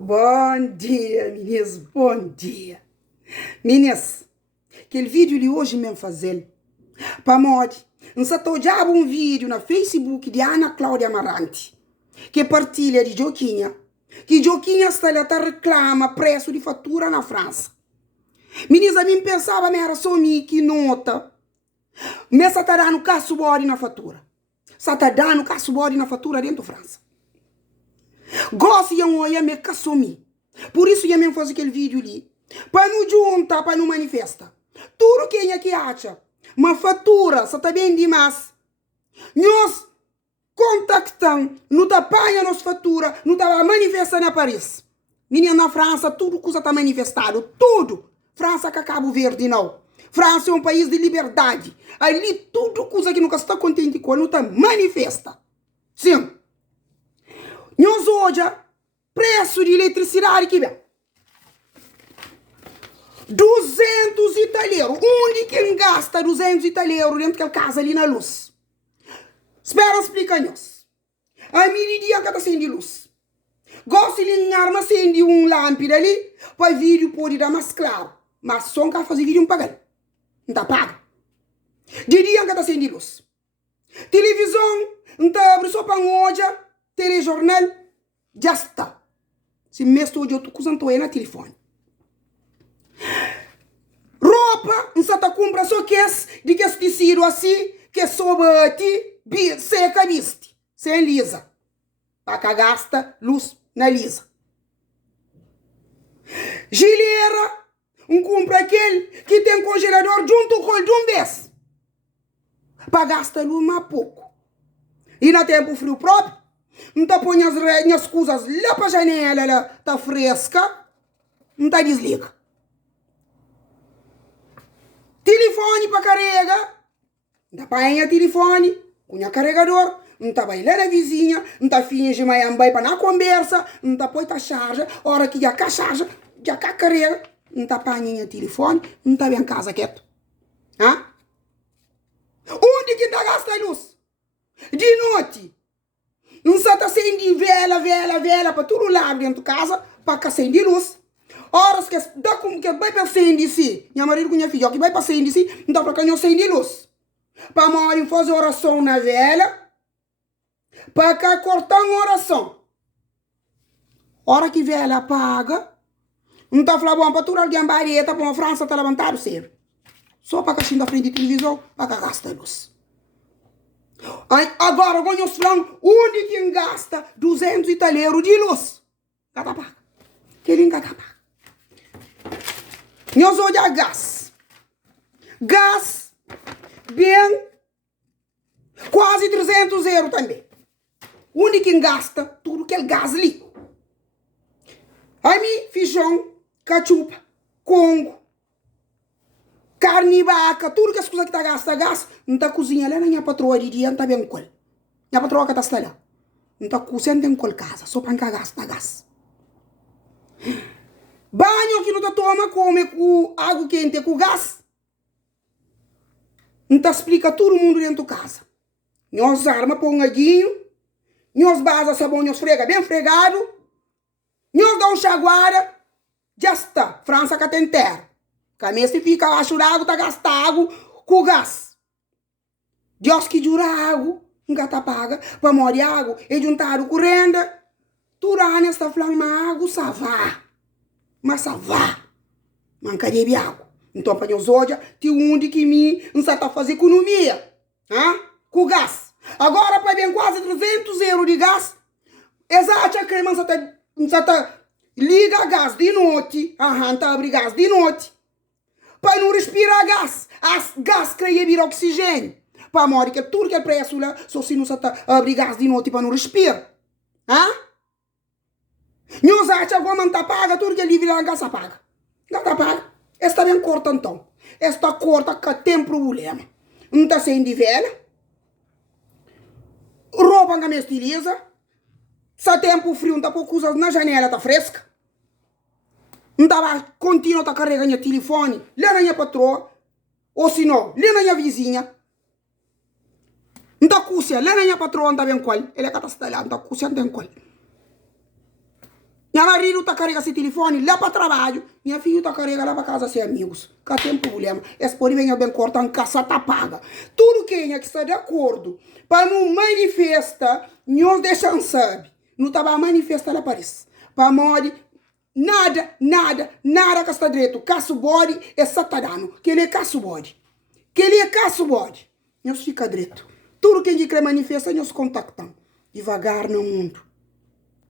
Bom dia, meninas, bom dia. Meninas, aquele vídeo de hoje mesmo fazer, para mod, nós estou já um vídeo na Facebook de Ana Cláudia Amarante, que partilha de Joquinha, que Joquinha está lá reclama preço de fatura na França. Meninas, a mim pensava, era só mim que nota, mas está dando caço-bode na fatura. Está dando caço-bode na fatura dentro da França. Gosto de olhar me caçomi. Por isso eu mesmo faço aquele vídeo ali. Para não juntar, para não manifestar. Tudo quem é que acha. Uma fatura, só está bem demais. Nós contactamos, não está apanha nossa fatura, não está manifestando na Paris. Menina, na França, tudo coisa está manifestado. Tudo. França que Cabo Verde, não. França é um país de liberdade. Ali tudo coisa que nunca está contente com, não está manifesta. Sim. Nós hoje, preço de eletricidade que vem. 200 italianos. Onde quem gasta 200 italianos dentro daquela casa ali na luz? Espera explicar-nos. A meio-dia que está sem de luz. Gosto de ligar, mas acende lâmpada ali, para o vídeo pode dar mais claro. Mas só não quer fazer vídeo pagar. Não está pago. De dia que está sem de luz. Televisão, não está abrindo só para hoje. Telejornal, já está. Se mesmo hoje eu estou usando na telefone. Roupa, não está compra só que de que esse tecido assim, que sobe ti, seca viste, sem lisa. Para que gasta luz na lisa. Gileira, compra aquele que tem congelador junto com o de um vez. Para gastar luz mais pouco. E no tempo frio próprio, não tá põe as coisas lá para a janela, ela tá fresca, não tá desliga. Telefone para carregar, não tá põe telefone, com o carregador, não tá vai lá na vizinha, não tá finge mais vai para na conversa, não tá põe a charge, hora que já cá charge, já cá carrega, não tá põe telefone, não tá bem em casa quieto. Hã? Onde que tá gasta a luz? De noite. Não está acendendo vela para todo lado dentro de casa, para que acende luz. Horas que vai para acender se, minha marido com minha filha, que vai para acender se, não dá para que não acende luz. Para morrer fazer oração na vela, para que cortar uma oração. Hora que vela apaga, não está falando bom para tudo alguém bareta, para uma França está levantado cedo. Só para que acenda a frente de televisão, para que gasta luz. Agora vamos falando onde quem gasta 200 italianos de luz. Gata paga. Que ele gata paga. Nós olhamos gás. Gás, bem, quase 300 euros também. Onde quem gasta tudo que é gás ali. Aí, feijão, cachupa, congo, carne vaca, tudo que as coisas que tá gasta gás, não tá cozinha lá na minha patroa de dia, não tá bem col. Minha patroa que tá lá. Não tá cozinhando em col casa, só para gás, tá gás. Banho que não tá toma, come com água quente, com gás. Não tá explica todo mundo dentro de casa. Nós arma põe um aguinho, nós basa sabão, nós frega bem fregado, nós dá um chaguara, já está, França que tem terra. Caminho se fica abaixo da água, tá gastado com gás. Deus que jura água, não gata paga, para morrer água, e juntar o correndo. Turana está falando, água, savá. Mas savá. Mancaria de água. Então, para nós hoje, tem onde que me não sabe fazer economia. Com gás. Agora, para ver quase 300 euros de gás, exato, a crema não sabe liga gás de noite, tá abre gás de noite. Para não respirar gás. As gás cria vir oxigênio. Para morrer que tudo que é preço lá, só se não está abrir gás de noite para não respirar. Nós achamos que agora não paga, tudo que é livre lá, gás paga. Não está paga. Esta bem corta então. Esta corta que tem problema. Não está sendo vela. Roupa que me estiliza. Se tempo frio, não está por coisas na janela, está fresca. Não estava continuo a carregar o telefone, lá na minha patroa, ou se não, lá na minha vizinha. Não está cozinhando, lá na minha patroa, não está bem qual. Ele é que está lá, não está cozinhando bem qual. Minha marido tá carregando esse telefone lá para trabalho. Minha filha tá carregando lá para casa sem amigos. Cá tem problema. Esse por aí bem cortar um caça tá paga. Tudo quem é que está de acordo para não manifestar, nós deixam sabe. Não estava a manifestar lá para isso. Para morrer, nada que está direito. Caço bode é satanano. Que ele é caço bode. Que ele é caço bode. Nós fica direito. Tudo quem quer manifestar, nós contactamos. Devagar no mundo.